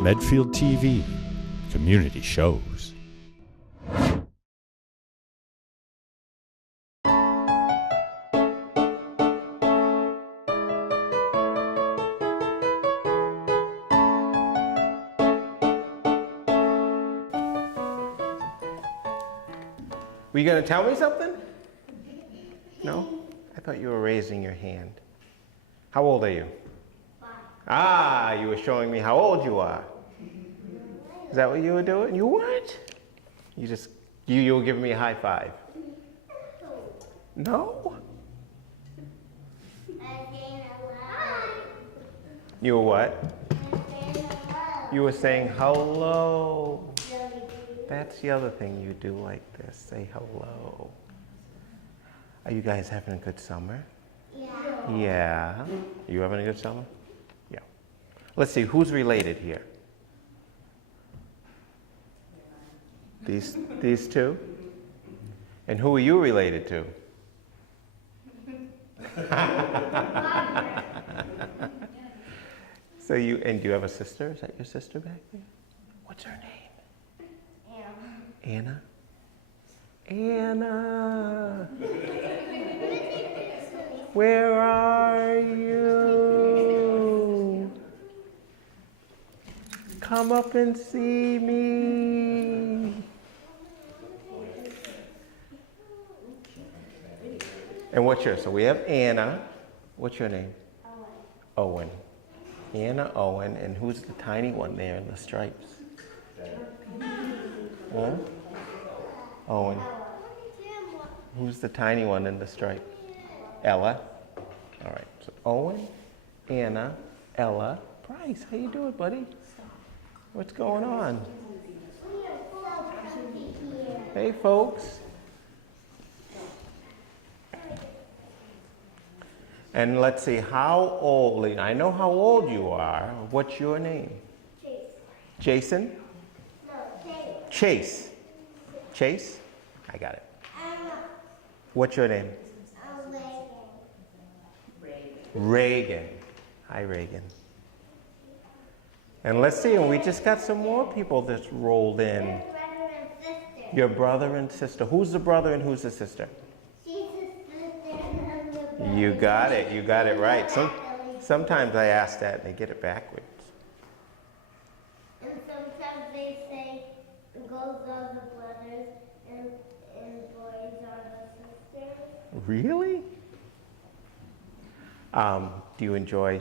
Medfield TV, community shows. Were you going to tell me something? No? I thought you were raising your hand. How old are you? 5. Ah, you were showing me how old you are. Is that what you were doing? You weren't? You were giving me a high five. No? You were what? You were saying hello. That's the other thing you do like this. Say hello. Are you guys having a good summer? Yeah. Yeah. You having a good summer? Yeah. Let's see, who's related here? These two? And who are you related to? So do you have a sister? Is that your sister back there? What's her name? Anna? Anna! Where are you? Come up and see me. And what's yours? So we have Anna. What's your name? Owen. Anna, Owen, and who's the tiny one there in the stripes? Huh? Owen. Who's the tiny one in the stripe? Ella. All right. So Owen, Anna, Ella, Bryce. How you doing, buddy? What's going on? Hey, folks. And let's see, how old? I know how old you are. What's your name? Jason. Chase. Chase? I got it. What's your name? Reagan. Hi, Reagan. And let's see, and we just got some more people that's rolled in. Your brother and sister. Who's the brother and who's the sister? You got it. You got it right. Sometimes I ask that and they get it backwards. And sometimes they say girls are the brothers and boys are the sisters. Really? Do you enjoy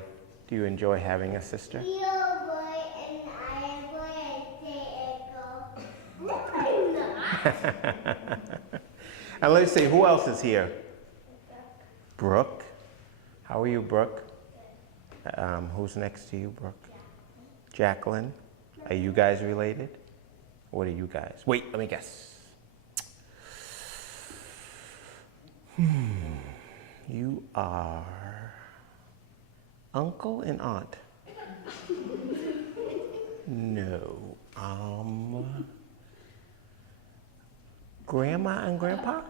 having a sister? You boy and I boy I say echo. And let's see, who else is here? Brooke. How are you, Brooke? Who's next to you, Brooke? Jacqueline. Are you guys related? What are you guys? Wait, let me guess. You are uncle and aunt. No. Grandma and grandpa?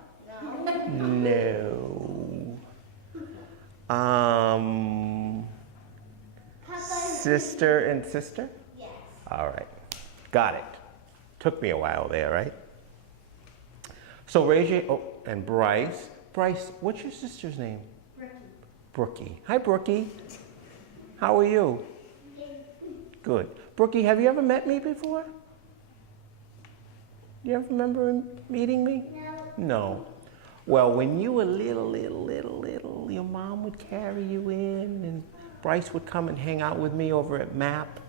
No. Sister and sister? Yes. All right. Got it. Took me a while there, right? So raise your, oh, and Bryce. Bryce, what's your sister's name? Brookie. Hi, Brookie. How are you? Good. Brookie, have you ever met me before? Do you ever remember meeting me? No. No. Well, when you were little, your mom would carry you in and Bryce would come and hang out with me over at MAP.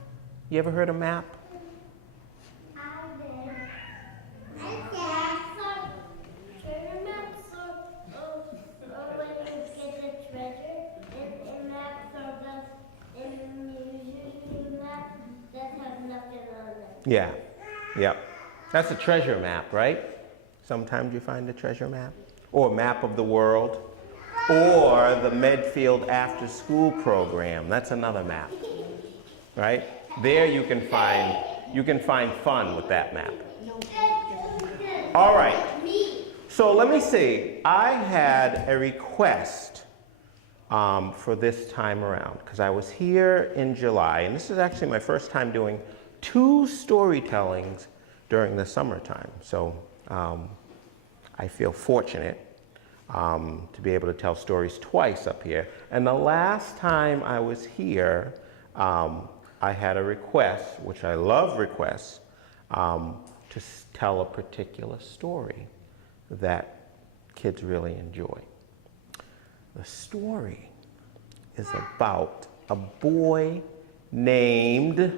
You ever heard of MAP? Yeah, yep. That's a treasure map, right? Sometimes you find a treasure map, or a map of the world, or the Medfield after school program. That's another map, right? There you can find fun with that map. All right. So let me see. I had a request for this time around because I was here in July, and this is actually my first time doing 2 storytellings during the summertime. So I feel fortunate to be able to tell stories twice up here. And the last time I was here, I had a request, which I love requests, to tell a particular story that kids really enjoy. The story is about a boy named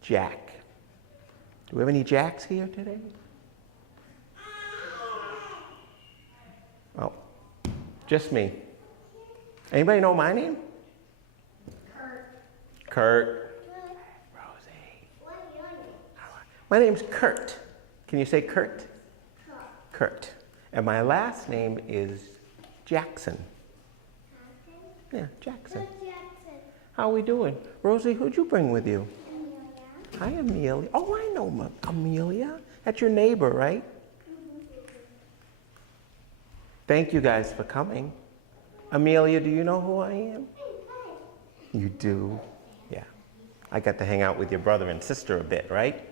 Jack. Do we have any Jacks here today? Oh, just me. Anybody know my name? Kurt. Rosie. What's your name? My name's Kurt. Can you say Kurt? Kurt. And my last name is Jackson. Yeah, Jackson. Good Jackson. How are we doing? Rosie, who'd you bring with you? Amelia. Hi, Amelia. Oh, I know Amelia. That's your neighbor, right? Thank you guys for coming. Amelia, do you know who I am? You do? Yeah. I got to hang out with your brother and sister a bit, right?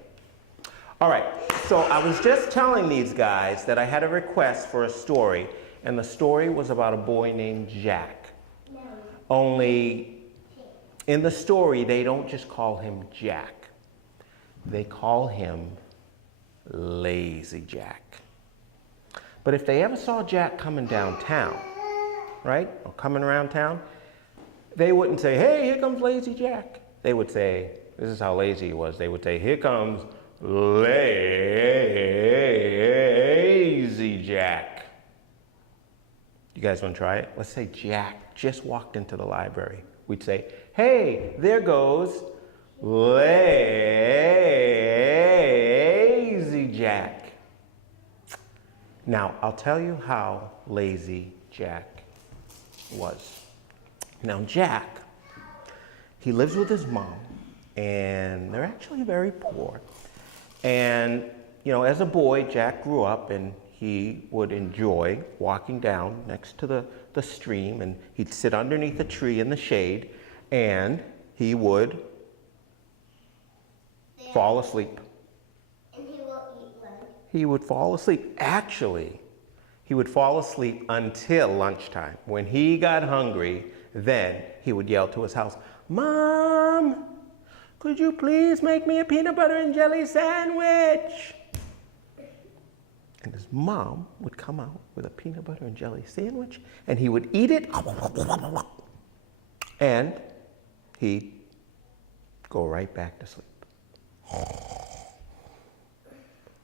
All right, so I was just telling these guys that I had a request for a story, and the story was about a boy named Jack. Only in the story, they don't just call him Jack. They call him Lazy Jack. But if they ever saw Jack coming downtown, right, or coming around town, they wouldn't say, hey, here comes Lazy Jack. They would say, this is how lazy he was. They would say, here comes Lazy Jack. You guys want to try it? Let's say Jack just walked into the library. We'd say, hey, there goes Lazy Jack. Now, I'll tell you how lazy Jack was. Now, Jack, he lives with his mom, and they're actually very poor. And, you know, as a boy, Jack grew up, and he would enjoy walking down next to the stream, and he'd sit underneath a tree in the shade, and he would fall asleep. And he will eat lunch. He would fall asleep. Actually, he would fall asleep until lunchtime. When he got hungry, then he would yell to his house, Mom, could you please make me a peanut butter and jelly sandwich? And his mom would come out with a peanut butter and jelly sandwich, and he would eat it, and he'd go right back to sleep.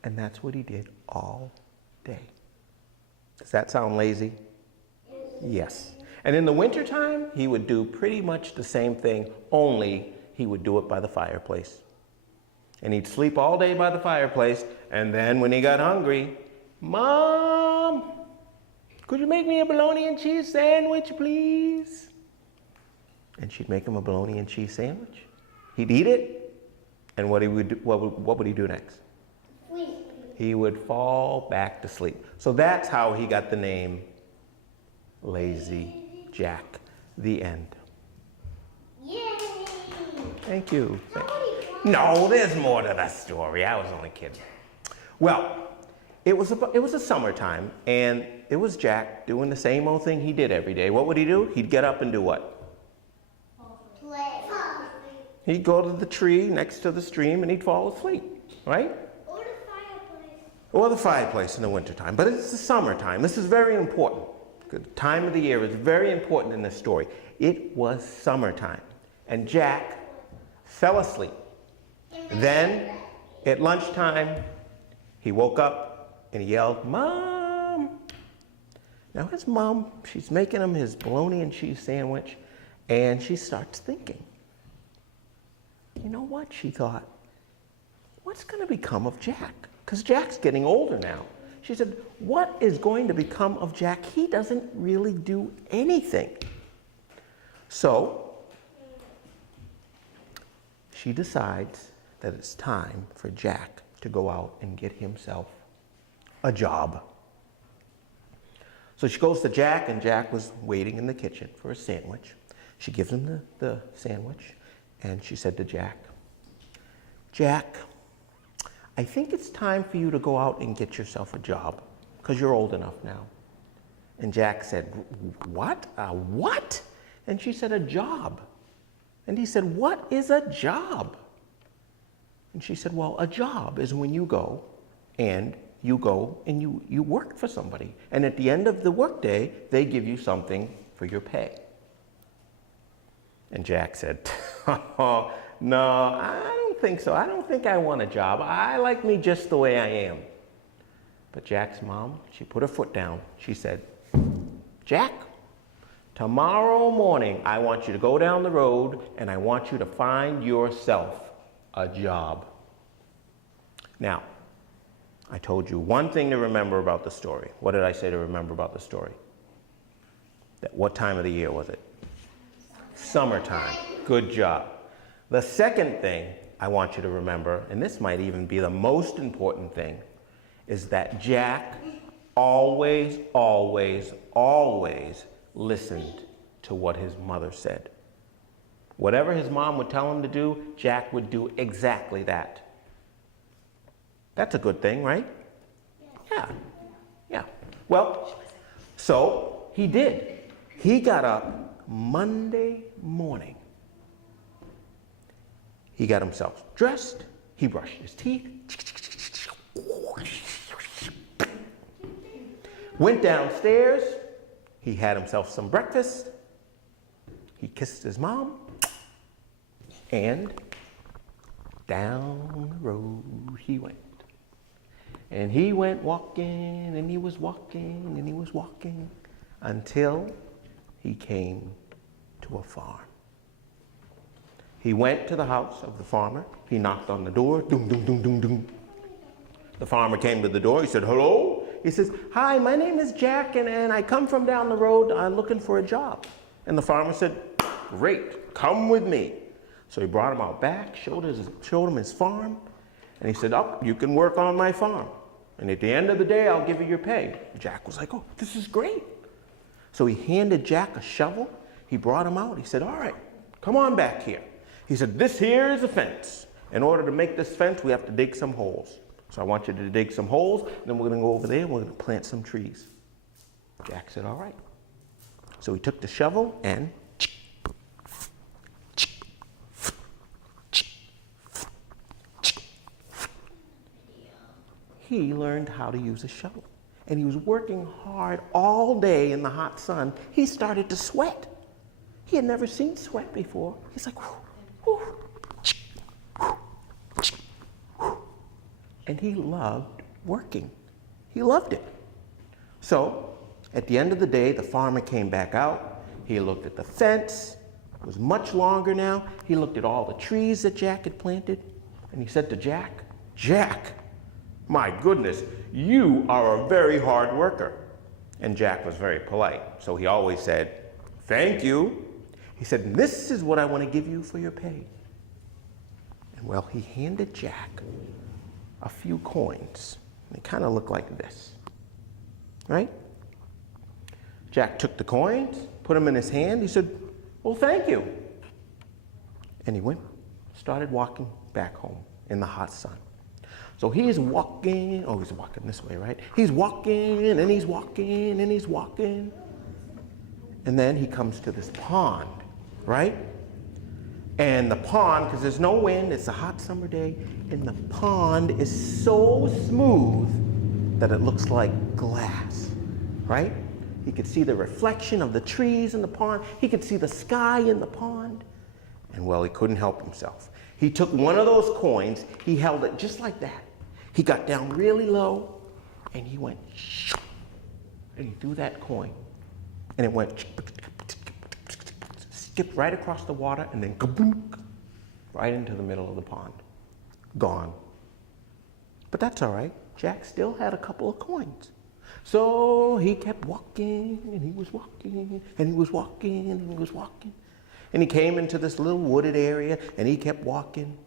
And that's what he did all day. Does that sound lazy? Yes. And in the wintertime, he would do pretty much the same thing, only he would do it by the fireplace. And he'd sleep all day by the fireplace, and then when he got hungry, Mom, could you make me a bologna and cheese sandwich, please? And she'd make him a bologna and cheese sandwich. He'd eat it, and what would he do next? He would fall back to sleep. So that's how he got the name Lazy Jack. The end. Yay! Thank you. No, there's more to the story. I was only kidding. Well, it was a summertime, and it was Jack doing the same old thing he did every day. What would he do? He'd get up and do what? Play. He'd go to the tree next to the stream, and he'd fall asleep, right? Or the fireplace. Or the fireplace in the wintertime. But it's the summertime. This is very important. The time of the year is very important in this story. It was summertime, and Jack fell asleep. Then, at lunchtime, he woke up and he yelled, Mom! Now his mom, she's making him his bologna and cheese sandwich, and she starts thinking, you know what, she thought, what's going to become of Jack? Because Jack's getting older now. She said, what is going to become of Jack? He doesn't really do anything. So, she decides that it's time for Jack to go out and get himself a job. So she goes to Jack, and Jack was waiting in the kitchen for a sandwich. She gives him the sandwich, and she said to Jack, Jack, I think it's time for you to go out and get yourself a job, because you're old enough now. And Jack said, what? What? And she said, a job. And he said, what is a job? And she said, well, a job is when you go and you work for somebody. And at the end of the workday, they give you something for your pay. And Jack said, oh, no, I don't think so. I don't think I want a job. I like me just the way I am. But Jack's mom, she put her foot down. She said, Jack, tomorrow morning, I want you to go down the road and I want you to find yourself a job. Now, I told you one thing to remember about the story. What did I say to remember about the story? What time of the year was it? Summertime. Good job. The second thing I want you to remember, and this might even be the most important thing, is that Jack always, always, always listened to what his mother said. Whatever his mom would tell him to do, Jack would do exactly that. That's a good thing, right? Yeah. Well, so he did. He got up Monday morning. He got himself dressed. He brushed his teeth. Went downstairs. He had himself some breakfast. He kissed his mom. And down the road he went. And he went walking, and he was walking, and he was walking, until he came to a farm. He went to the house of the farmer. He knocked on the door. Doom, doom, doom, doom, doom. The farmer came to the door. He said, hello? He says, hi, my name is Jack, and I come from down the road looking for a job. And the farmer said, great, come with me. So he brought him out back, showed him his farm, and he said, oh, you can work on my farm. And at the end of the day, I'll give you your pay. Jack was like, oh, this is great. So he handed Jack a shovel. He brought him out. He said, all right, come on back here. He said, this here is a fence. In order to make this fence, we have to dig some holes. So I want you to dig some holes, and then we're going to go over there and we're going to plant some trees. Jack said, all right. So he took the shovel and he learned how to use a shovel. And he was working hard all day in the hot sun. He started to sweat. He had never seen sweat before. He's like, whoo, whoo, whoo. And he loved working. He loved it. So at the end of the day, the farmer came back out. He looked at the fence. It was much longer now. He looked at all the trees that Jack had planted. And he said to Jack, Jack, my goodness, you are a very hard worker. And Jack was very polite, so he always said, thank you. He said, this is what I want to give you for your pay. And well, he handed Jack a few coins. They kind of look like this, right? Jack took the coins, put them in his hand. He said, well, thank you. And he started walking back home in the hot sun. So he's walking, oh, he's walking this way, right? He's walking, and he's walking, and he's walking. And then he comes to this pond, right? And the pond, because there's no wind, it's a hot summer day, and the pond is so smooth that it looks like glass, right? He could see the reflection of the trees in the pond. He could see the sky in the pond. And well, he couldn't help himself. He took one of those coins, he held it just like that. He got down really low, and he went, and he threw that coin. And it went, skipped right across the water, and then kaboom, right into the middle of the pond. Gone. But that's all right. Jack still had a couple of coins. So he kept walking, and he was walking, and he was walking, and he was walking. And he came into this little wooded area, and he kept walking.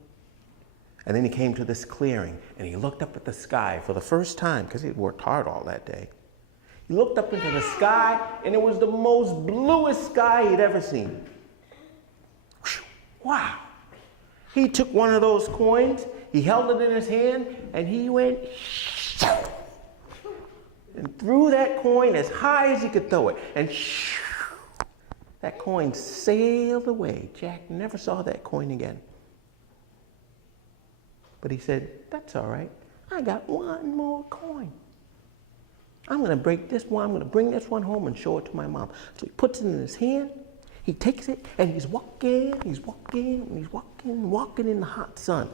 And then he came to this clearing, and he looked up at the sky for the first time, because he had worked hard all that day. He looked up into the sky, and it was the most bluest sky he'd ever seen. Wow. He took one of those coins, he held it in his hand, and he went and threw that coin as high as he could throw it. And that coin sailed away. Jack never saw that coin again. But he said, that's all right. I got one more coin. I'm going to break this one. I'm going to bring this one home and show it to my mom. So he puts it in his hand. He takes it and he's walking in the hot sun.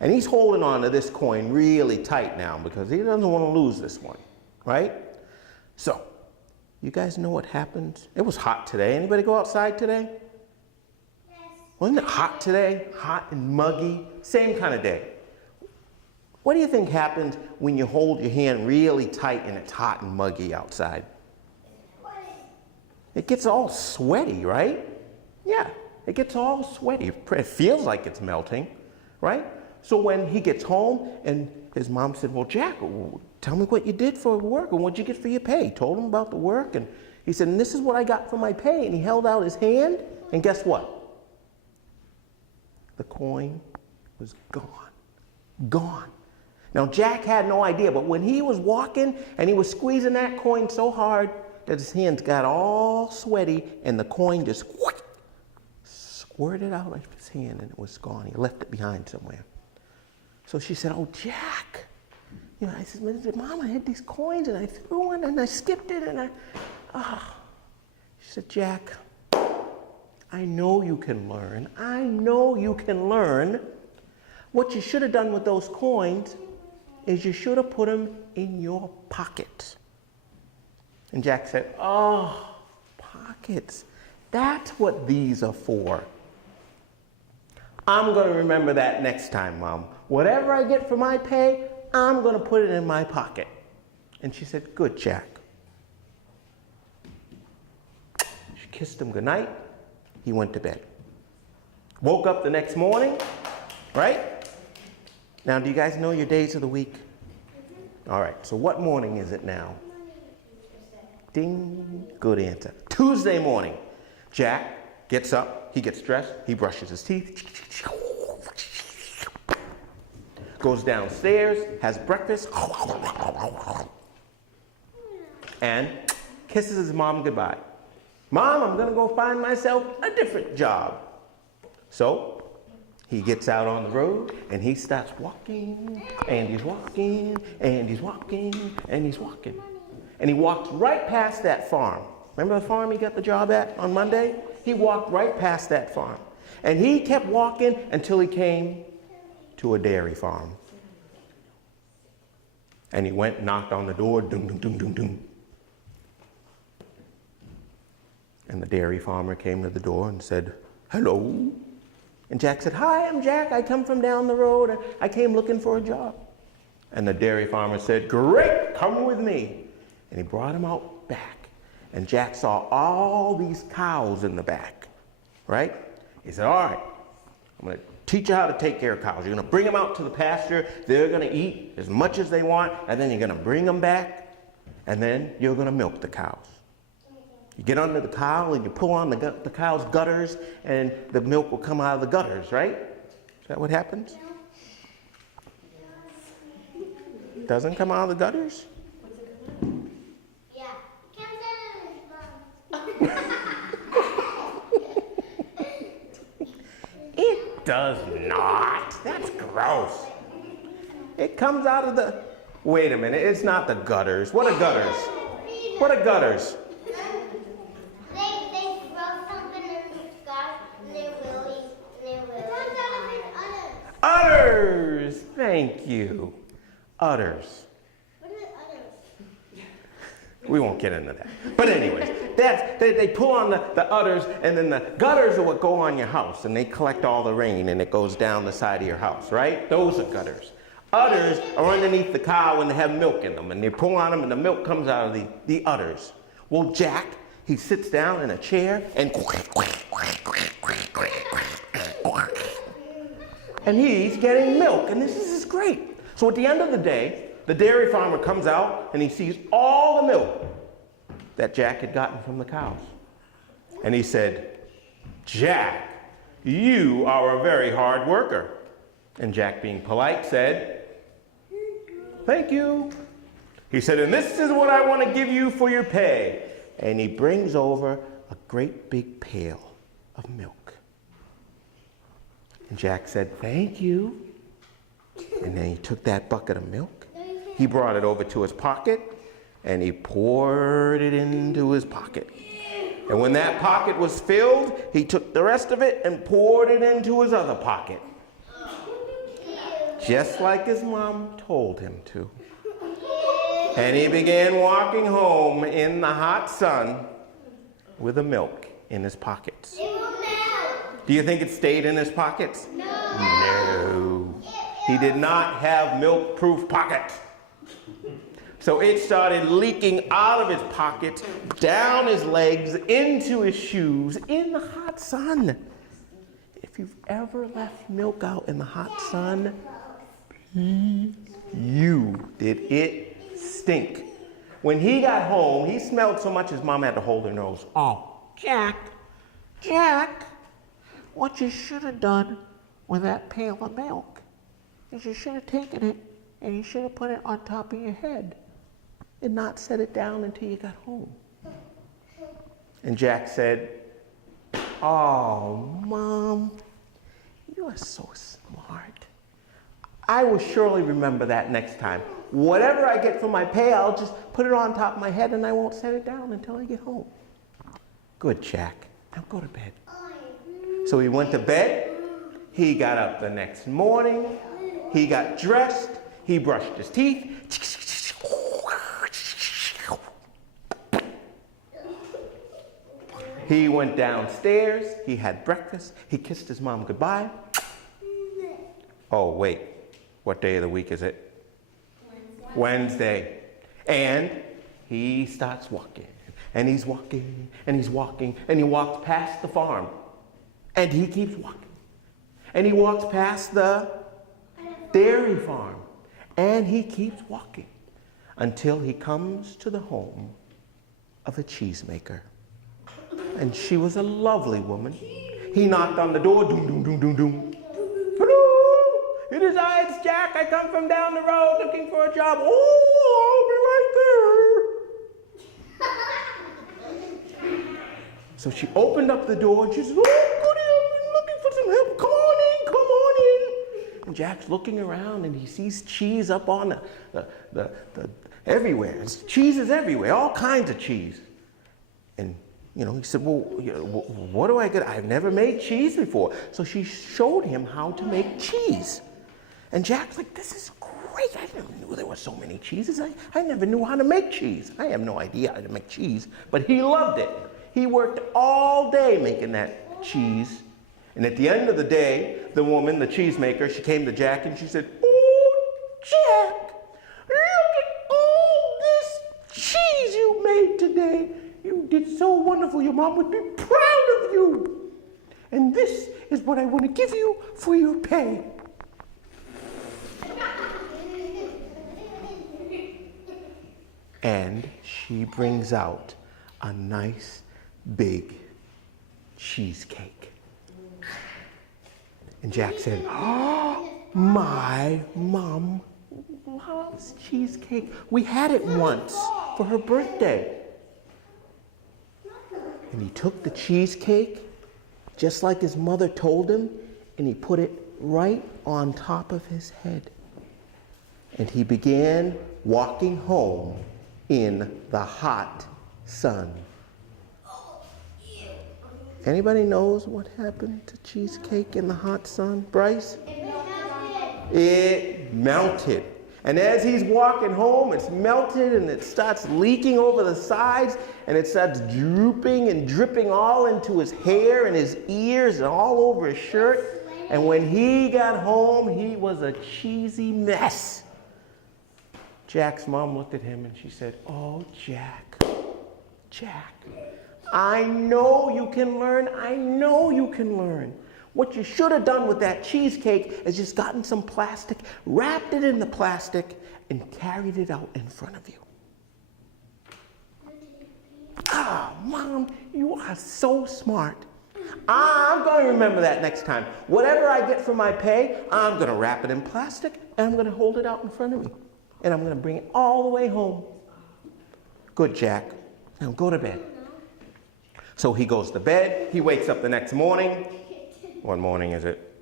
And he's holding on to this coin really tight now because he doesn't want to lose this one, right? So, you guys know what happened? It was hot today. Anybody go outside today? Yes. Wasn't it hot today? Hot and muggy. Same kind of day. What do you think happens when you hold your hand really tight and it's hot and muggy outside? It gets all sweaty, right? Yeah, it gets all sweaty. It feels like it's melting, right? So when he gets home and his mom said, well, Jack, tell me what you did for work and what'd you get for your pay? He told him about the work and he said, and this is what I got for my pay. And he held out his hand and guess what? The coin was gone. Gone. Now Jack had no idea, but when he was walking and he was squeezing that coin so hard that his hands got all sweaty and the coin just squirted out of his hand and it was gone. He left it behind somewhere. So she said, oh, Jack. You know, I said, Mom, I had these coins and I threw one and I skipped it and She said, Jack, I know you can learn. I know you can learn. What you should have done with those coins is you should have put them in your pocket. And Jack said, oh, pockets. That's what these are for. I'm going to remember that next time, Mom. Whatever I get for my pay, I'm going to put it in my pocket. And she said, good, Jack. She kissed him goodnight. He went to bed. Woke up the next morning, right? Now, do you guys know your days of the week? All right, so what morning is it now? Ding, good answer. Tuesday morning. Jack gets up, he gets dressed, he brushes his teeth, goes downstairs, has breakfast, and kisses his mom goodbye. Mom, I'm gonna go find myself a different job. So, he gets out on the road and he starts walking, and he's walking, and he's walking, and he's walking. And he walks right past that farm. Remember the farm he got the job at on Monday? He walked right past that farm. And he kept walking until he came to a dairy farm. And he went and knocked on the door, doom, doom, doom, doom, doom. And the dairy farmer came to the door and said, hello. And Jack said, hi, I'm Jack. I come from down the road. I came looking for a job. And the dairy farmer said, great, come with me. And he brought him out back. And Jack saw all these cows in the back, right? He said, all right, I'm going to teach you how to take care of cows. You're going to bring them out to the pasture. They're going to eat as much as they want. And then you're going to bring them back. And then you're going to milk the cows. You get under the cow and you pull on the cow's gutters and the milk will come out of the gutters, right? Is that what happens? Doesn't come out of the gutters? Yeah. Comes out of his mouth. It does not. That's gross. It comes out of the... Wait a minute. It's not the gutters. What are gutters? What are gutters? They throw something in the sky and they will eat. It comes out of his udders. Udders. Thank you. Udders. What are udders? We won't get into that. But anyways, they pull on the udders, and then the gutters are what go on your house, and they collect all the rain, and it goes down the side of your house, right? Those are gutters. Udders are underneath the cow when they have milk in them, and they pull on them, and the milk comes out of the udders. Well, Jack, he sits down in a chair, and he's getting milk, and this is great. So at the end of the day, the dairy farmer comes out and he sees all the milk that Jack had gotten from the cows. And he said, Jack, You are a very hard worker. And Jack, being polite, said, thank you. He said, and this is what I want to give you for your pay. And he brings over a great big pail of milk. And Jack said, thank you. And then he took that bucket of milk. He brought it over to his pocket, and he poured it into his pocket. And when that pocket was filled, he took the rest of it and poured it into his other pocket. Just like his mom told him to. And he began walking home in the hot sun with the milk in his pockets. Do you think it stayed in his pockets? No. He did not have milk-proof pockets. So it started leaking out of his pockets, down his legs, into his shoes, in the hot sun. If you've ever left milk out in the hot sun, you did it stink. When he got home, he smelled so much his mom had to hold her nose. Oh, Jack, what you should have done with that pail of milk is you should have taken it and you should have put it on top of your head and not set it down until you got home. And Jack said, oh, Mom, you are so smart. I will surely remember that next time. Whatever I get for my pay, I'll just put it on top of my head and I won't set it down until I get home. Good, Jack. Now go to bed. So he went to bed. He got up the next morning. He got dressed. He brushed his teeth. He went downstairs. He had breakfast. He kissed his mom goodbye. Oh, wait. What day of the week is it? Wednesday. And he starts walking. And he's walking. And he's walking. And he walks past the farm. And he keeps walking. And he walks past the dairy farm. And he keeps walking until he comes to the home of a cheesemaker. And she was a lovely woman. He knocked on the door. Doom, doom, doom, doom, doom. Hello, it is I, it's Jack. I come from down the road looking for a job. Oh, I'll be right there. So she opened up the door and she said, oh, goody, I'm looking for some help. Come on in. And Jack's looking around and he sees cheese up on the everywhere. There's cheeses everywhere, all kinds of cheese. And he said, well, what do I get? I've never made cheese before. So she showed him how to make cheese. And Jack's like, this is great. I never knew there were so many cheeses. I never knew how to make cheese. I have no idea how to make cheese, but he loved it. He worked all day making that cheese. And at the end of the day, the woman, the cheesemaker, she came to Jack and she said, oh, Jack, look at all this cheese you made today. You did so wonderful. Your mom would be proud of you. And this is what I want to give you for your pay. And she brings out a nice big cheesecake. And Jack said, oh, my mom loves cheesecake. We had it once for her birthday. And he took the cheesecake, just like his mother told him, and he put it right on top of his head. And he began walking home in the hot sun. Anybody knows what happened to cheesecake in the hot sun, Bryce? It melted. And as he's walking home, it's melted and it starts leaking over the sides and it starts drooping and dripping all into his hair and his ears and all over his shirt. And when he got home, he was a cheesy mess. Jack's mom looked at him and she said, oh, Jack, I know you can learn. I know you can learn. What you should have done with that cheesecake is just gotten some plastic, wrapped it in the plastic, and carried it out in front of you. Ah, Mom, you are so smart. I'm going to remember that next time. Whatever I get for my pay, I'm going to wrap it in plastic and I'm going to hold it out in front of me. And I'm going to bring it all the way home. Good, Jack. Now go to bed. So he goes to bed. He wakes up the next morning. What morning is it?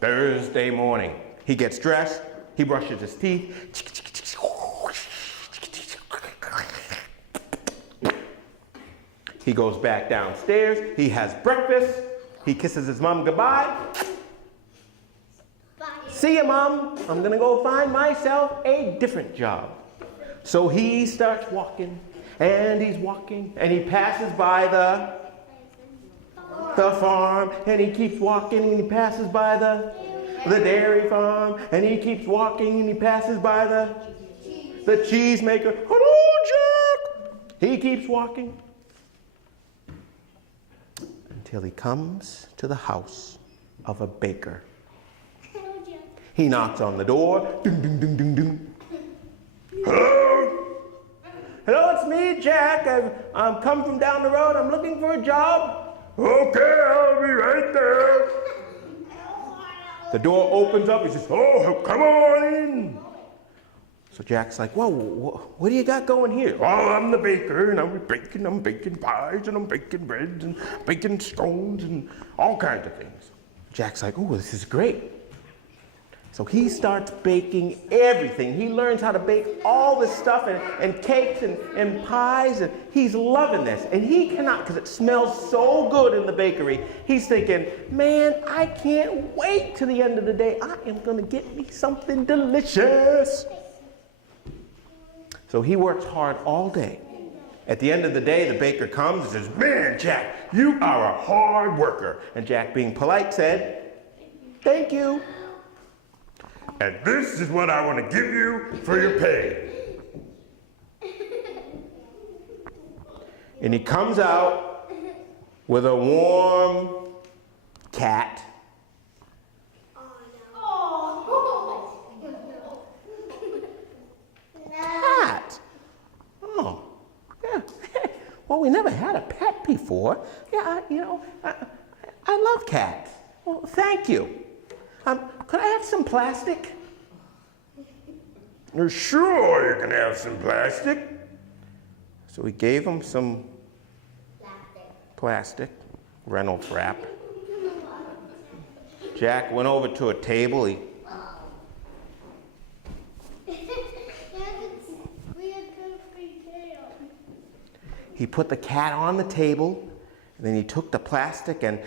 Thursday morning. He gets dressed. He brushes his teeth. He goes back downstairs. He has breakfast. He kisses his mom goodbye. Bye. See ya, Mom. I'm going to go find myself a different job. So he starts walking, and he's walking, and he passes by the farm, and he keeps walking, and he passes by the dairy farm, and he keeps walking, and he passes by the cheese maker. Hello, Jack! He keeps walking until he comes to the house of a baker. He knocks on the door. Ding, ding, ding, ding, ding. Hello? Hello, it's me, Jack. I've come from down the road. I'm looking for a job. Okay, I'll be right there. The door opens up. He says, oh, come on in. So Jack's like, whoa, what do you got going here? Oh, I'm the baker, and I'm baking pies, and I'm baking breads, and baking scones, and all kinds of things. Jack's like, oh, this is great. So he starts baking everything. He learns how to bake all this stuff, and cakes, and pies, and he's loving this. And he cannot, because it smells so good in the bakery, he's thinking, man, I can't wait till the end of the day. I am going to get me something delicious. So he works hard all day. At the end of the day, the baker comes and says, man, Jack, you are a hard worker. And Jack, being polite, said, thank you. And this is what I want to give you for your pay. And he comes out with a warm cat. Cat? Oh, yeah. Well, we never had a pet before. Yeah, I love cats. Well, thank you. Could I have some plastic? Sure, you can have some plastic. So we gave him some plastic, Reynolds wrap. Jack went over to a table. He put the cat on the table, and then he took the plastic and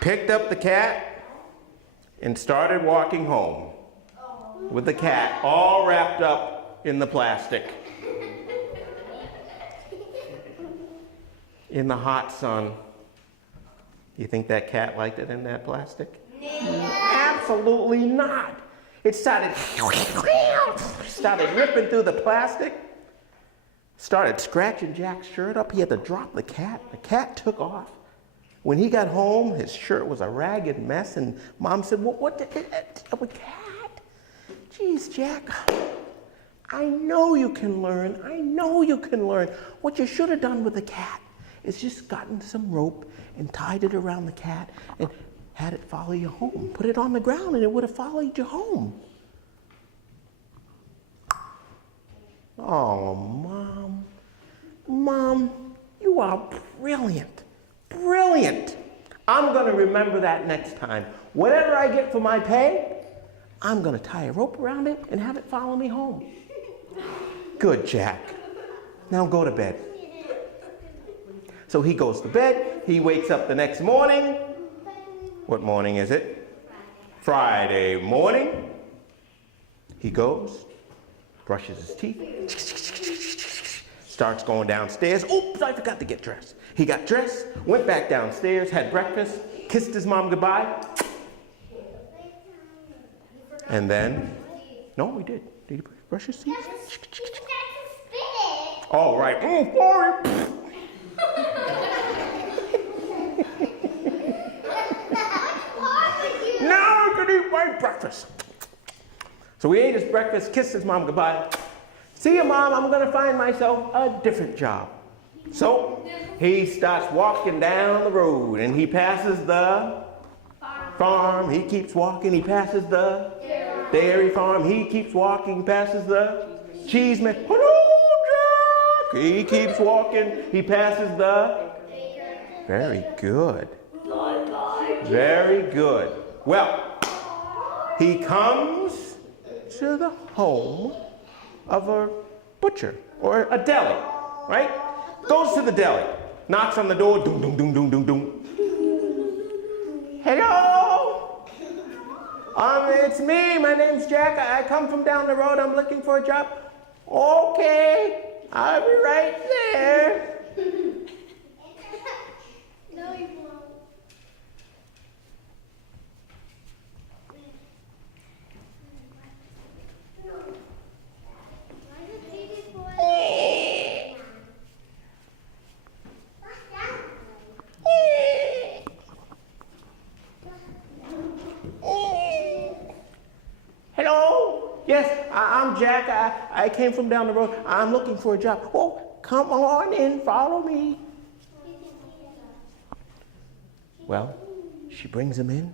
picked up the cat and started walking home with the cat all wrapped up in the plastic. In the hot sun. You think that cat liked it in that plastic? Absolutely not. It started ripping through the plastic, started scratching Jack's shirt up. He had to drop the cat. The cat took off. When he got home, his shirt was a ragged mess, and Mom said, well, what did a cat? Geez, Jack, I know you can learn. I know you can learn. What you should have done with the cat is just gotten some rope and tied it around the cat and had it follow you home. Put it on the ground and it would have followed you home. Oh, Mom, you are brilliant. Brilliant. I'm going to remember that next time. Whatever I get for my pay, I'm going to tie a rope around it and have it follow me home. Good, Jack. Now go to bed. So he goes to bed. He wakes up the next morning. What morning is it? Friday morning. He goes, brushes his teeth, starts going downstairs. Oops, I forgot to get dressed. He got dressed, went back downstairs, had breakfast, kissed his mom goodbye. And then, no, we did. Did he brush his teeth? Oh, right. Sorry. Now I can eat my breakfast. So he ate his breakfast, kissed his mom goodbye, See you, Mom, I'm gonna find myself a different job. So he starts walking down the road and he passes the farm. He keeps walking, he passes the dairy farm. He keeps walking, passes the cheese man. Hello, Jack! He keeps walking, he passes the... Very good. Very good. Well, he comes to the home of a butcher or a deli, right? Goes to the deli, knocks on the door, doom, doom, doom, doom, doom, doom. Hello? It's me, my name's Jack. I come from down the road, I'm looking for a job. Okay, I'll be right there. No, you won't. Hello? Yes, I'm Jack. I came from down the road. I'm looking for a job. Oh, come on in, follow me. Well, she brings him in.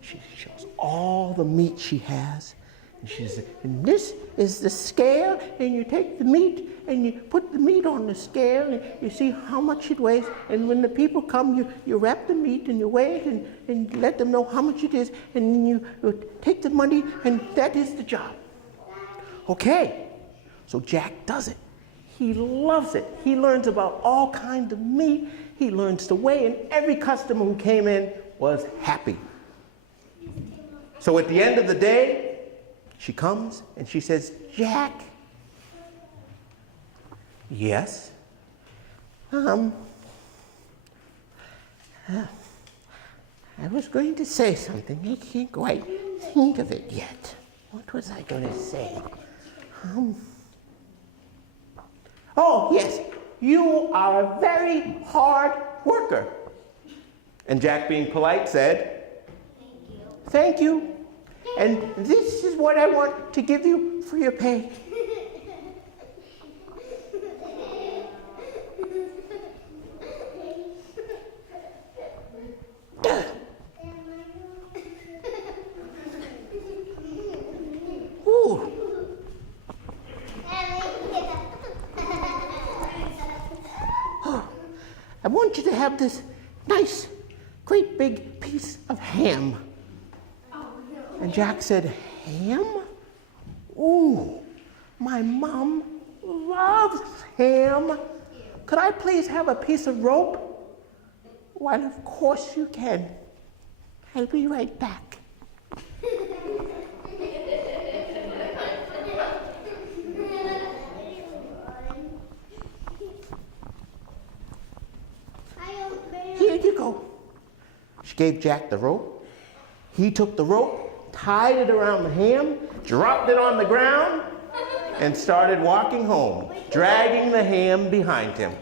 She shows all the meat she has. And she says, and this is the scale, and you take the meat and you put the meat on the scale and you see how much it weighs. And when the people come, you wrap the meat and you weigh it and let them know how much it is. And then you take the money and that is the job. Okay, so Jack does it. He loves it. He learns about all kinds of meat. He learns to weigh, and every customer who came in was happy. So at the end of the day, she comes and she says, Jack. Yes. I was going to say something. I can't quite think of it yet. What was I going to say? Oh, yes. You are a very hard worker. And Jack, being polite, said, Thank you. And this is what I want to give you for your pay. Ooh. I want you to have this nice, great big piece of ham. And Jack said, ham? Ooh, my mom loves ham. Could I please have a piece of rope? Well, of course you can. I'll be right back. Here you go. She gave Jack the rope. He took the rope, tied it around the ham, dropped it on the ground, and started walking home, dragging the ham behind him.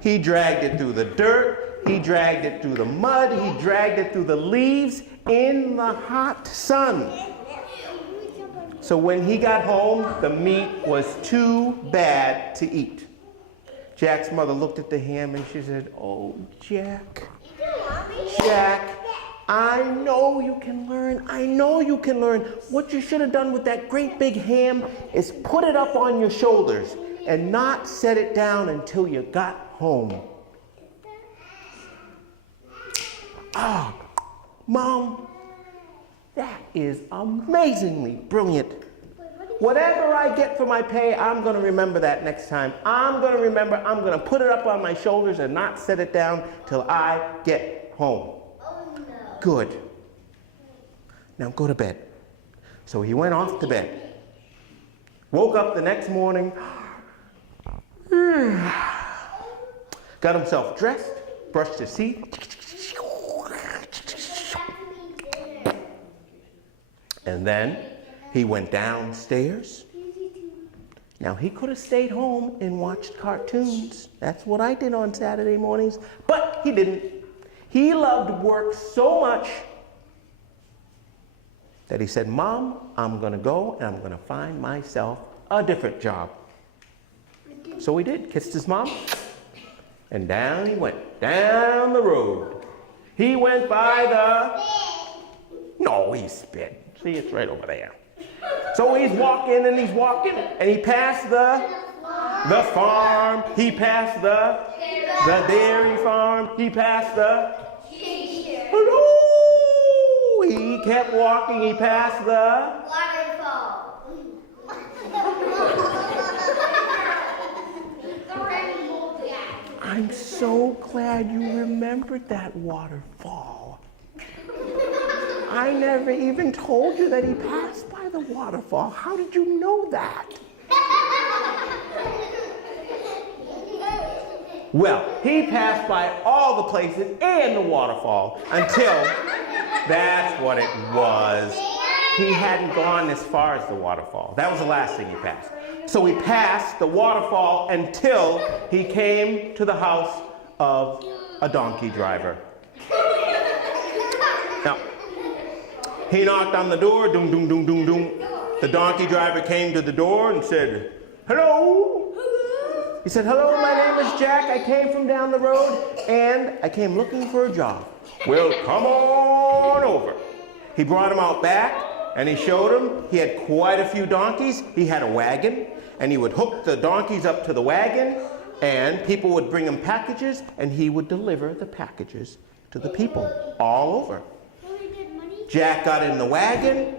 He dragged it through the dirt, he dragged it through the mud, he dragged it through the leaves in the hot sun. So when he got home, the meat was too bad to eat. Jack's mother looked at the ham and she said, oh, Jack, I know you can learn. I know you can learn. What you should have done with that great big ham is put it up on your shoulders and not set it down until you got home. Ah, Mom, that is amazingly brilliant. Whatever I get for my pay, I'm going to remember that next time. I'm going to put it up on my shoulders and not set it down till I get home. Oh, no. Good. Now go to bed. So he went off to bed. Woke up the next morning. Got himself dressed, brushed his teeth. And then he went downstairs. Now, he could have stayed home and watched cartoons. That's what I did on Saturday mornings, but he didn't. He loved work so much that he said, Mom, I'm going to go and I'm going to find myself a different job. So he did, kissed his mom, and down he went, down the road. He went by the... No, he spit. See, it's right over there. So he's walking and he's walking, and he passed the farm. He passed the dairy farm. He passed the... Hello! He kept walking. He passed the... Waterfall. I'm so glad you remembered that waterfall. I never even told you that he passed by the waterfall. How did you know that? Well, he passed by all the places and the waterfall until that's what it was. He hadn't gone as far as the waterfall. That was the last thing he passed. So he passed the waterfall until he came to the house of a donkey driver. Now, he knocked on the door, doom, doom, doom, doom, doom. The donkey driver came to the door and said, hello. He said, hello, my name is Jack. I came from down the road and I came looking for a job. Well, come on over. He brought him out back and he showed him he had quite a few donkeys. He had a wagon and he would hook the donkeys up to the wagon and people would bring him packages and he would deliver the packages to the people all over. Jack got in the wagon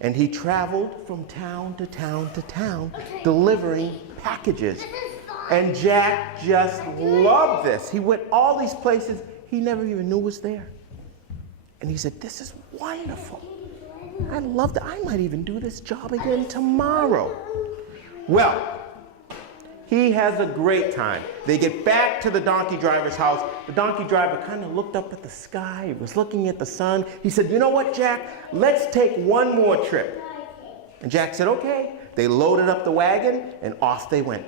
and he traveled from town to town to town delivering packages. And Jack just loved this. He went all these places he never even knew was there. And he said, this is wonderful. I love that. I might even do this job again tomorrow. Well, he has a great time. They get back to the donkey driver's house. The donkey driver kind of looked up at the sky. He was looking at the sun. He said, you know what, Jack? Let's take one more trip. And Jack said, okay. They loaded up the wagon and off they went.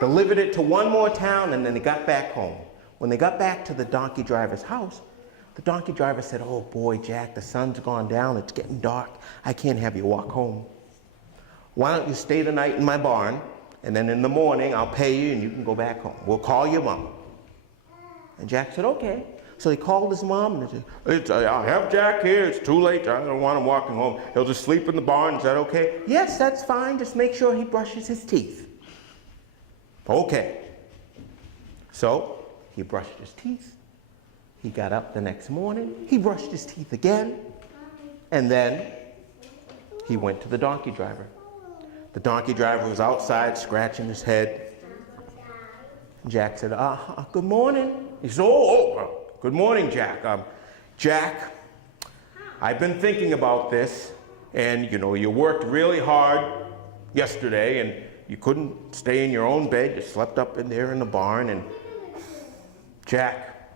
Delivered it to one more town and then they got back home. When they got back to the donkey driver's house, the donkey driver said, oh boy, Jack, the sun's gone down. It's getting dark. I can't have you walk home. Why don't you stay the night in my barn? And then in the morning, I'll pay you and you can go back home. We'll call your mom. And Jack said, okay. So he called his mom and he said, I have Jack here. It's too late. I don't want him walking home. He'll just sleep in the barn. Is that okay? Yes, that's fine. Just make sure he brushes his teeth. Okay. So he brushed his teeth. He got up the next morning. He brushed his teeth again. And then he went to the donkey driver. The donkey driver was outside scratching his head. Jack said, good morning. He said, good morning, Jack. Jack, I've been thinking about this, and you worked really hard yesterday, and you couldn't stay in your own bed. You slept up in there in the barn, and Jack,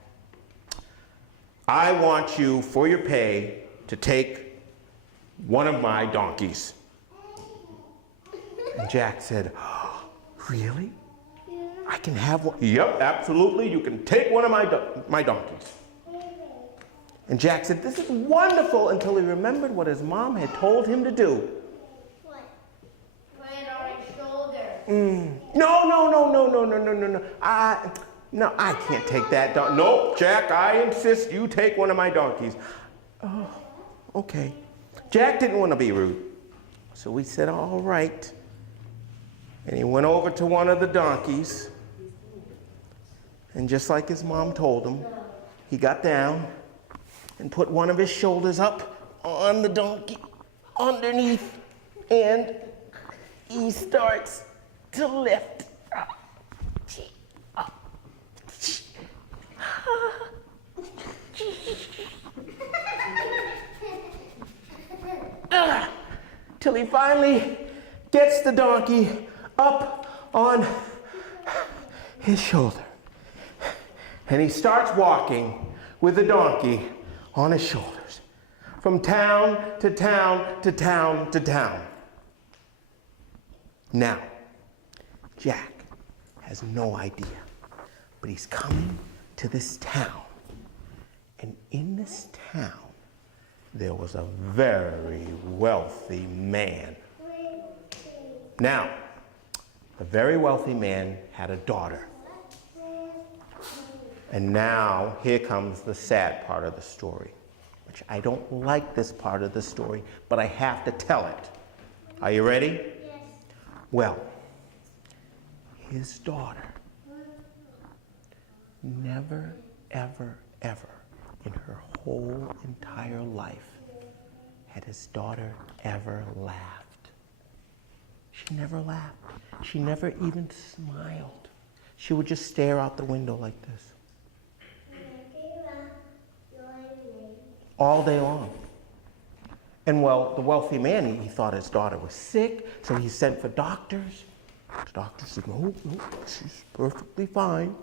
I want you, for your pay, to take one of my donkeys. And Jack said, really? I can have one? Yep, absolutely. You can take one of my donkeys. And Jack said, this is wonderful, until he remembered what his mom had told him to do. What? Put it on his shoulder. No, I can't take that donkey. No, Jack, I insist you take one of my donkeys. Oh, okay. Jack didn't want to be rude. So we said, all right. And he went over to one of the donkeys. And just like his mom told him, he got down and put one of his shoulders up on the donkey underneath. And he starts to lift. Till he finally gets the donkey up on his shoulder. And he starts walking with the donkey on his shoulders from town to town to town to town. Now, Jack has no idea, but he's coming to this town. And in this town, there was a very wealthy man. Now, the very wealthy man had a daughter. And now, here comes the sad part of the story, which I don't like this part of the story, but I have to tell it. Are you ready? Yes. Well, his daughter never, ever, ever in her whole entire life had his daughter ever laughed. She never laughed. She never even smiled. She would just stare out the window like this all day long. And well, the wealthy man, he thought his daughter was sick, so he sent for doctors. The doctor said, no, she's perfectly fine.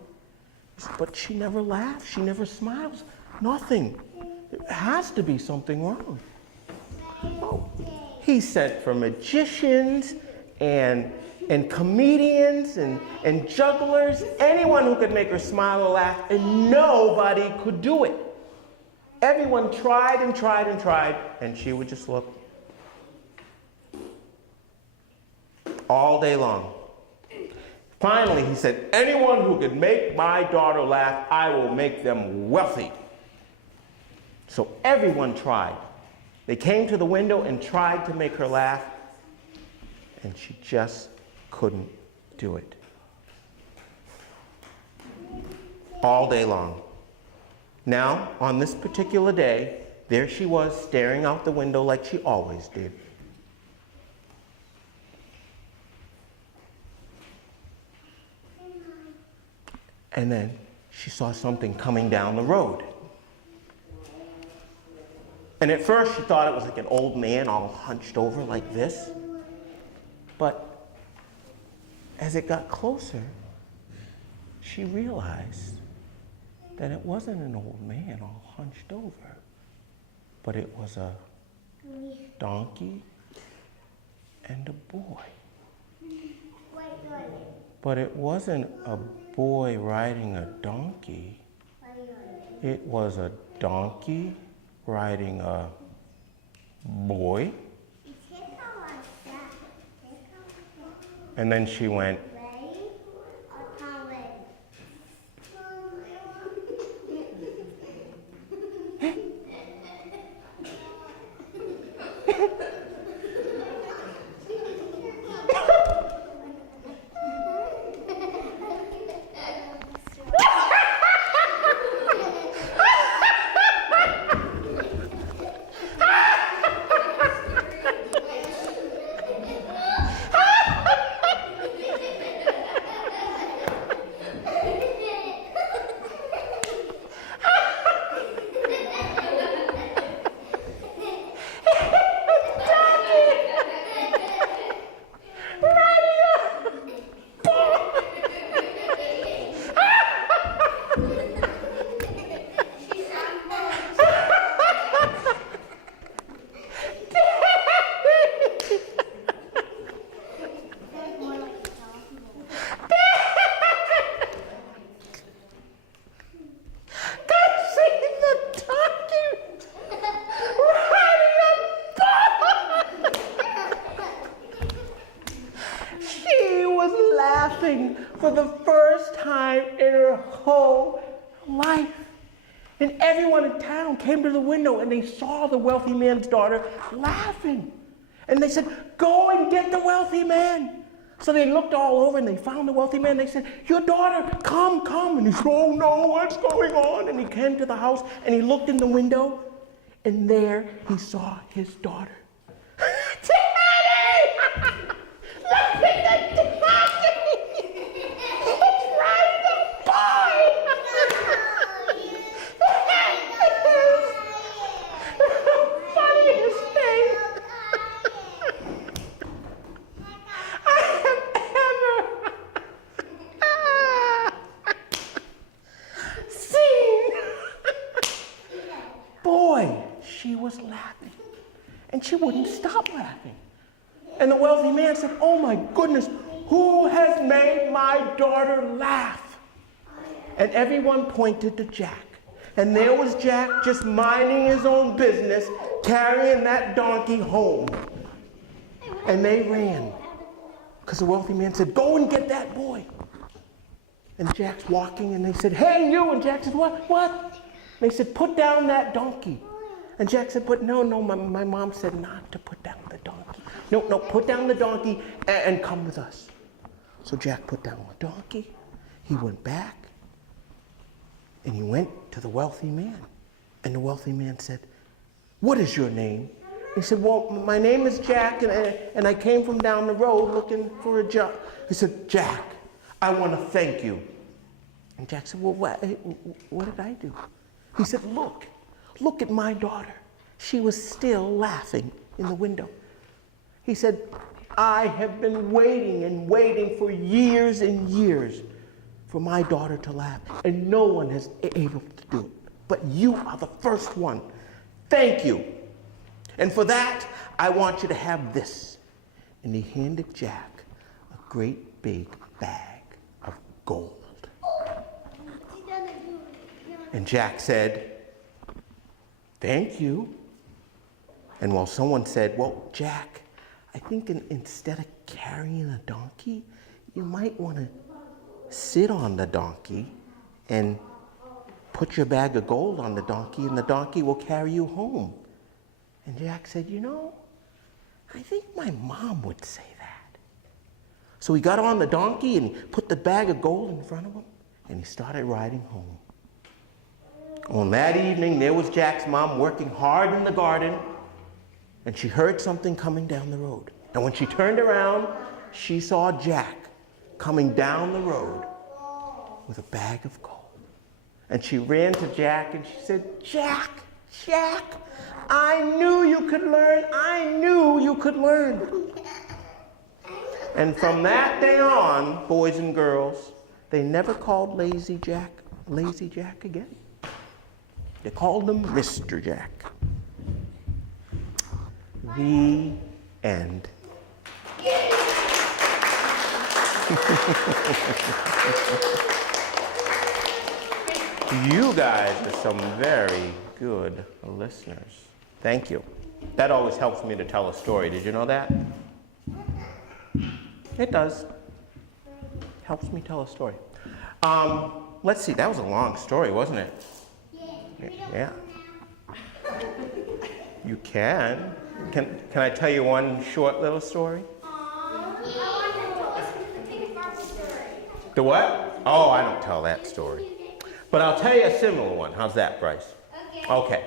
He said, but she never laughs, she never smiles, nothing. There has to be something wrong. Oh, he sent for magicians and comedians and jugglers, anyone who could make her smile or laugh, and nobody could do it. Everyone tried and tried and tried, and she would just look all day long. Finally, he said, anyone who could make my daughter laugh, I will make them wealthy. So everyone tried. They came to the window and tried to make her laugh, and she just couldn't do it. All day long. Now, on this particular day, there she was staring out the window like she always did. And then she saw something coming down the road. And at first she thought it was like an old man all hunched over like this. But as it got closer, she realized that it wasn't an old man all hunched over, but it was a donkey and a boy. But it wasn't a boy riding a donkey. It was a donkey riding a boy. And then she went, for the first time in her whole life. And everyone in town came to the window and they saw the wealthy man's daughter laughing. And they said, go and get the wealthy man. So they looked all over and they found the wealthy man. They said, your daughter, come. And he said, oh no, what's going on? And he came to the house and he looked in the window and there he saw his daughter. Daddy! Look at the donkey! It's riding a boy! The funniest thing I have ever seen. Boy, she was laughing. And she wouldn't stop laughing. And the wealthy man said, oh my goodness, who has made my daughter laugh? And everyone pointed to Jack. And there was Jack just minding his own business, carrying that donkey home. And they ran. Because the wealthy man said, go and get that boy. And Jack's walking, and they said, hey, you. And Jack said, what? And they said, put down that donkey. And Jack said, but no, my mom said not to put down the donkey. No, put down the donkey and come with us. So Jack put down the donkey. He went back, and he went to the wealthy man. And the wealthy man said, what is your name? He said, well, my name is Jack, and I came from down the road looking for a job. He said, Jack, I want to thank you. And Jack said, well, what did I do? He said, look at my daughter. She was still laughing in the window. He said, I have been waiting and waiting for years and years for my daughter to laugh, and no one has able to do it. But you are the first one. Thank you. And for that, I want you to have this. And he handed Jack a great big bag of gold. And Jack said, thank you. And while someone said, well, Jack, I think instead of carrying a donkey, you might want to sit on the donkey and put your bag of gold on the donkey, and the donkey will carry you home. And Jack said, you know, I think my mom would say that. So he got on the donkey and he put the bag of gold in front of him, and he started riding home. On that evening, there was Jack's mom working hard in the garden, and she heard something coming down the road. And when she turned around, she saw Jack coming down the road with a bag of gold. And she ran to Jack and she said, Jack, I knew you could learn. I knew you could learn. And from that day on, boys and girls, they never called Lazy Jack again. They called him Mr. Jack. The end. You guys are some very good listeners. Thank you. That always helps me to tell a story. Did you know that? It does. Helps me tell a story. Let's see. That was a long story, wasn't it? Yeah. You can. Can I tell you one short little story? The what? Oh, I don't tell that story. But I'll tell you a similar one. How's that, Bryce? Okay.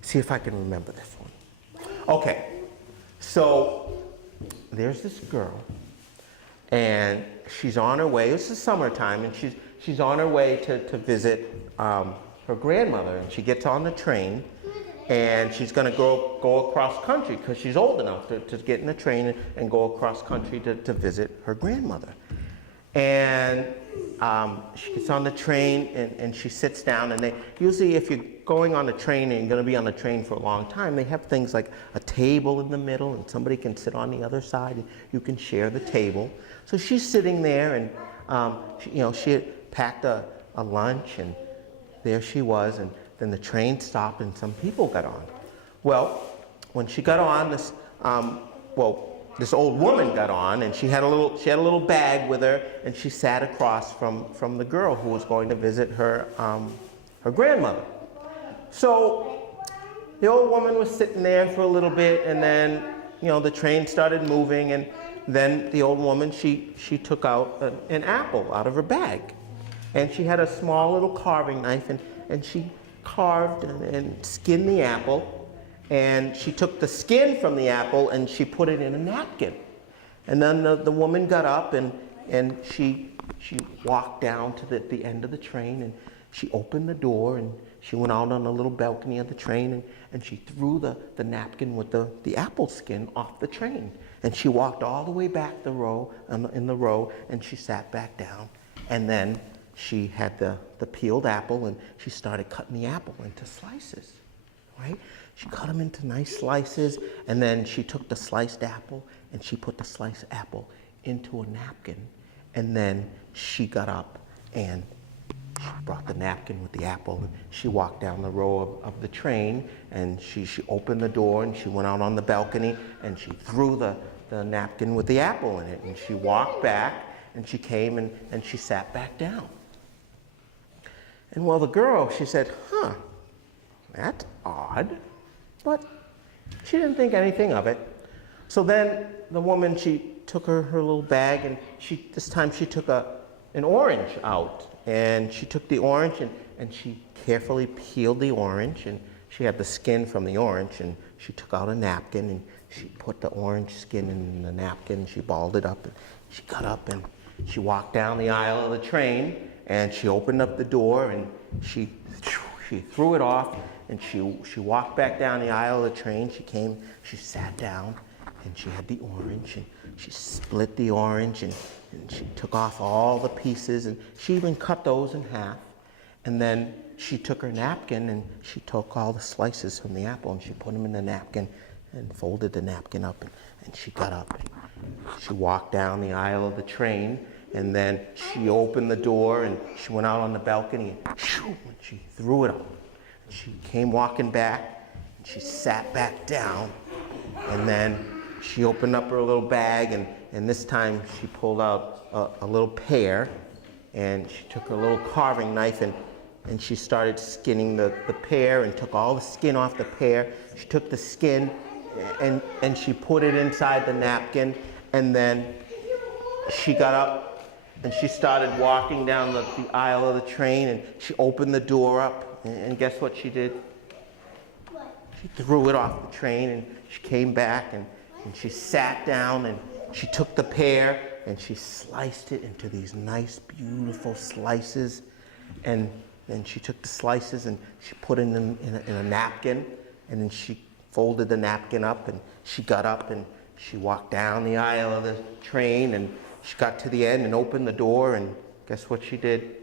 See if I can remember this one. Okay. So there's this girl, and she's on her way. It's the summertime, and she's on her way to visit her grandmother. And she gets on the train, and she's going to go across country because she's old enough to get in the train and go across country to visit her grandmother. And she gets on the train and she sits down, and they usually, if you're going on the train and you're going to be on the train for a long time, they have things like a table in the middle, and somebody can sit on the other side and you can share the table. So she's sitting there, and she had packed a lunch, and there she was, and then the train stopped and some people got on. Well, when she got on, this old woman got on, and she had a little bag with her, and she sat across from the girl who was going to visit her grandmother. So the old woman was sitting there for a little bit, and then the train started moving, and then the old woman she took out an apple out of her bag, and she had a small little carving knife, and she carved and skinned the apple. And she took the skin from the apple and she put it in a napkin. And then the woman got up and she walked down to the end of the train, and she opened the door, and she went out on a little balcony of the train, and she threw the napkin with the apple skin off the train. And she walked all the way back in the row, and she sat back down. And then she had the peeled apple, and she started cutting the apple into slices, right? She cut them into nice slices, and then she took the sliced apple and she put the sliced apple into a napkin, and then she got up and She brought the napkin with the apple, and she walked down the row of the train, and she opened the door, and she went out on the balcony, and she threw the napkin with the apple in it, and she walked back, and she came and she sat back down. And well, the girl, she said, huh, that's odd, but she didn't think anything of it. So then the woman, she took her little bag, and this time she took an orange out, and she took the orange and she carefully peeled the orange, and she had the skin from the orange, and she took out a napkin and she put the orange skin in the napkin, and she balled it up, and she got up and she walked down the aisle of the train, and she opened up the door, and she threw it off, and she walked back down the aisle of the train. She sat down, and she had the orange, and she split the orange, and she took off all the pieces, and she even cut those in half. And then she took her napkin, and she took all the slices from the apple, and she put them in the napkin and folded the napkin up, and she got up, and she walked down the aisle of the train, and then she opened the door, and she went out on the balcony, and she threw it up. And she came walking back, and she sat back down, and then she opened up her little bag, and this time she pulled out a little pear, and she took her little carving knife, and she started skinning the pear, and took all the skin off the pear. She took the skin and she put it inside the napkin, and then she got up and she started walking down the aisle of the train, and she opened the door up, and guess what she did? She threw it off the train, and she came back, and she sat down, and she took the pear and she sliced it into these nice, beautiful slices. And then she took the slices and she put it in a napkin, and then she folded the napkin up, and she got up and she walked down the aisle of the train, and she got to the end and opened the door, and guess what she did?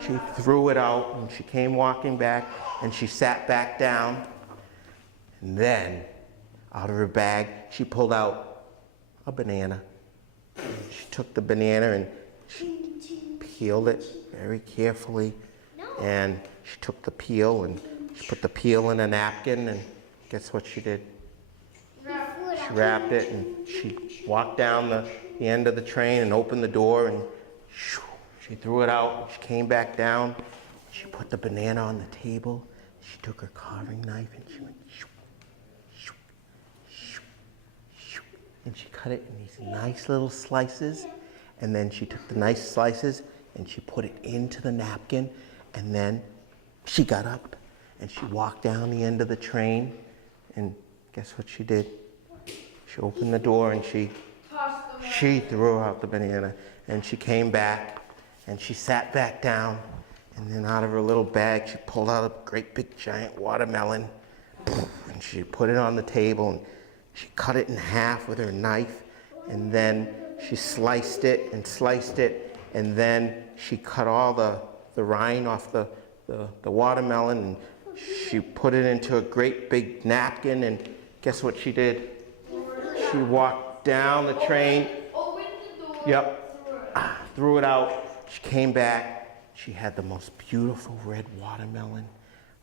She threw it out, and she came walking back, and she sat back down, and then out of her bag, she pulled out a banana. She took the banana and she peeled it very carefully. And she took the peel and she put the peel in a napkin, and guess what she did? She wrapped it, and she walked down the end of the train and opened the door, and she threw it out. She came back down. She put the banana on the table. She took her carving knife and she went and she cut it in these nice little slices, and then she took the nice slices and she put it into the napkin, and then she got up and she walked down the end of the train, and guess what she did? She opened the door and she threw out the banana, and she came back and she sat back down, and then out of her little bag she pulled out a great big giant watermelon, and she put it on the table, and she cut it in half with her knife, and then she sliced it, and then she cut all the rind off the watermelon, and she put it into a great big napkin, and guess what she did? She walked down the train. Opened the door. Yep. Threw it out. She came back. She had the most beautiful red watermelon.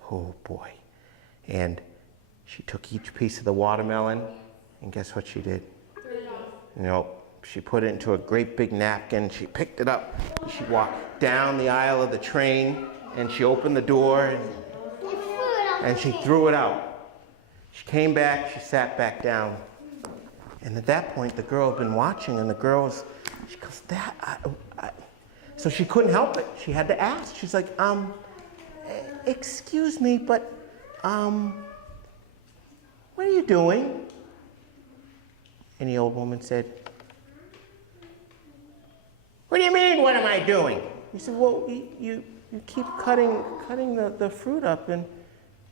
Oh boy. And she took each piece of the watermelon, and guess what she did? She put it into a great big napkin. She picked it up. She walked down the aisle of the train, and she opened the door, and she threw it out. She came back. She sat back down. And at that point, the girl had been watching, and she goes, so she couldn't help it. She had to ask. She's like, excuse me, but, what are you doing? And the old woman said, what do you mean, what am I doing? He said, well, you keep cutting the fruit up, and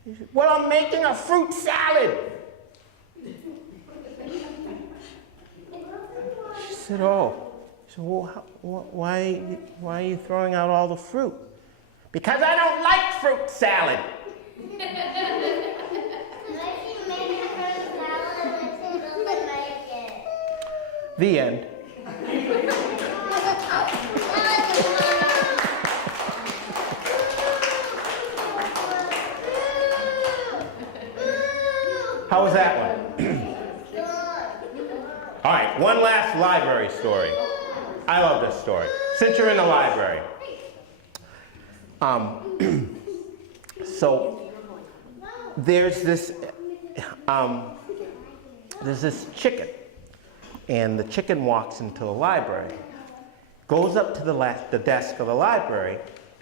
he said, well, I'm making a fruit salad. She said, oh. She said, well, why are you throwing out all the fruit? Because I don't like fruit salad. The end. How was that one? All right, one last library story. I love this story. Since you're in the library. So there's this chicken, and the chicken walks into the library, goes up to the desk of the library,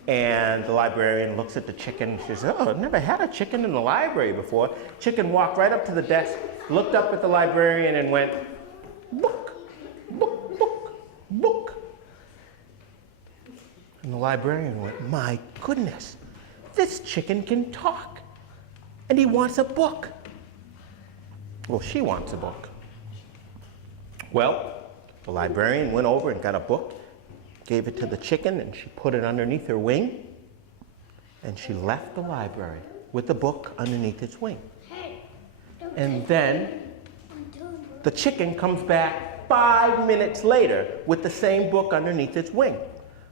and the librarian looks at the chicken. She says, "Oh, I've never had a chicken in the library before." Chicken walked right up to the desk, looked up at the librarian, and went, "Book, book, book, book." And the librarian went, "My goodness, this chicken can talk, and he wants a book." Well, she wants a book. Well, the librarian went over and got a book, gave it to the chicken, and she put it underneath her wing, and she left the library with the book underneath its wing. And then the chicken comes back 5 minutes later with the same book underneath its wing,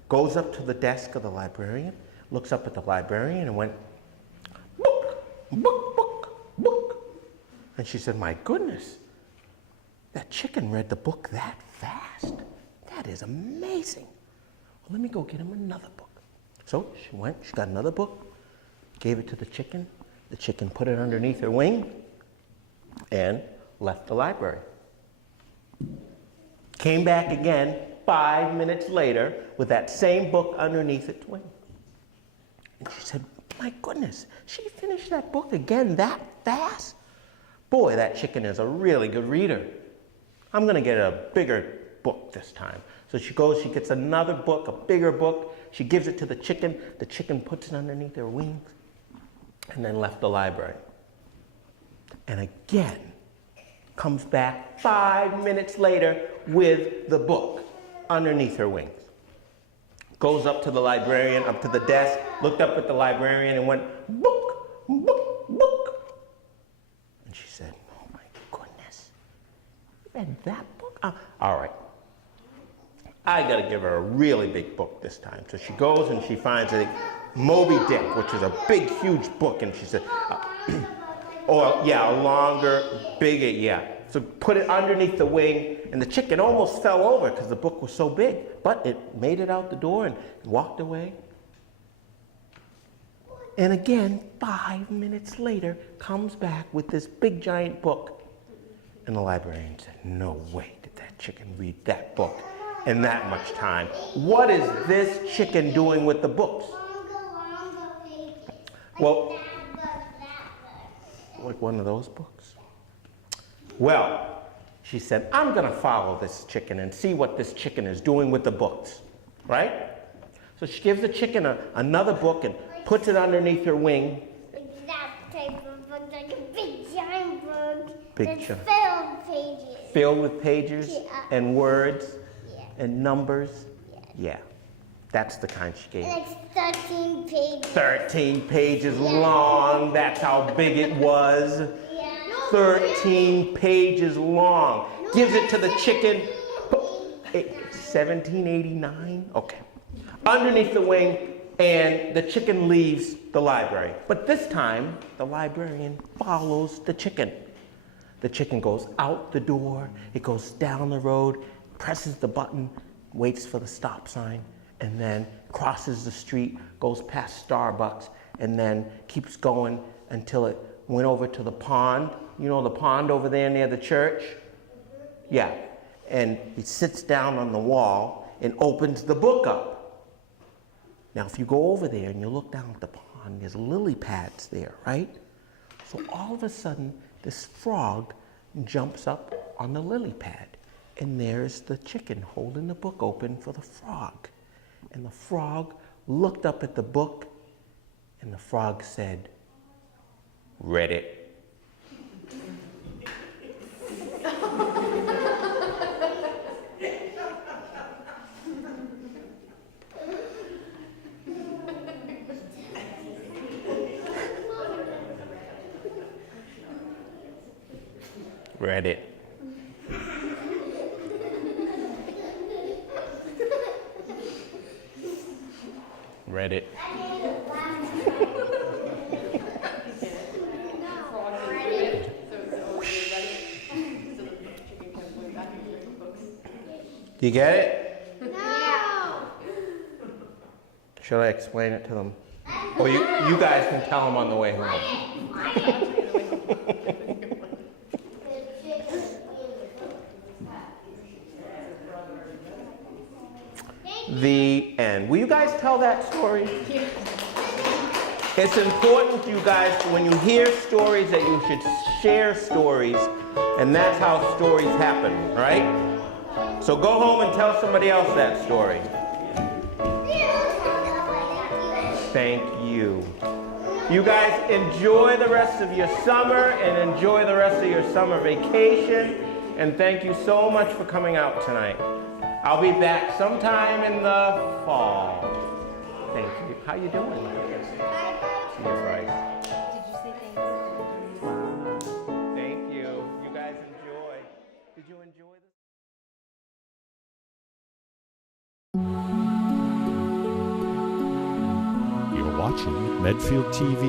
goes up to the desk of the librarian, looks up at the librarian and went, "Book, book, book, book." And she said, "My goodness, that chicken read the book that fast. That is amazing. Well, let me go get him another book." So she went, she got another book, gave it to the chicken. The chicken put it underneath her wing and left the library. Came back again 5 minutes later with that same book underneath its wing. And she said, "My goodness, she finished that book again that fast? Boy, that chicken is a really good reader. I'm going to get a bigger book this time." So she goes, she gets another book, a bigger book. She gives it to the chicken. The chicken puts it underneath her wings and then left the library. And again, comes back 5 minutes later with the book underneath her wings. Goes up to the librarian, up to the desk, looked up at the librarian and went, "Book, book, book." And she said, "Oh my goodness, you read that book? All right, I gotta give her a really big book this time." So she goes and she finds a Moby Dick, which is a big, huge book, and she said, "Oh yeah, a longer, bigger, yeah." So put it underneath the wing, and the chicken almost fell over because the book was so big, but it made it out the door and walked away. And again, 5 minutes later, comes back with this big giant book. And the librarian said, "No way did that chicken read that book in that much time. What is this chicken doing with the books?" Well, like one of those books? Well, she said, "I'm going to follow this chicken and see what this chicken is doing with the books," right? So she gives the chicken another book and puts it underneath her wing. Like that type of book, like a big giant book. Big that's giant. filled with pages. Filled with pages and words and numbers. Yeah. Yeah, that's the kind she gave. Like 13 pages. 13 pages long, that's how big it was. 13 pages long. Gives it to the chicken. $17.89? Okay. Underneath the wing, and the chicken leaves the library. But this time, the librarian follows the chicken. The chicken goes out the door, it goes down the road, presses the button, waits for the stop sign, and then crosses the street, goes past Starbucks, and then keeps going until it went over to the pond. You know the pond over there near the church? Yeah. And he sits down on the wall and opens the book up. Now, if you go over there and you look down at the pond, there's lily pads there, right? So all of a sudden, this frog jumps up on the lily pad. And there's the chicken holding the book open for the frog. And the frog looked up at the book, and the frog said, "Read it." Read it. Read it. Do you get it? No! Should I explain it to them? Or you guys can tell them on the way home. The end. Will you guys tell that story? It's important, you guys, when you hear stories that you should share stories, and that's how stories happen, right? So go home and tell somebody else that story. Thank you. You guys enjoy the rest of your summer and enjoy the rest of your summer vacation. And thank you so much for coming out tonight. I'll be back sometime in the fall. Thank you. How you doing? See you right. Did you say thank you? Thank you. You guys enjoy. Did you enjoy this? You're watching Medfield TV,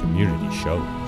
community shows.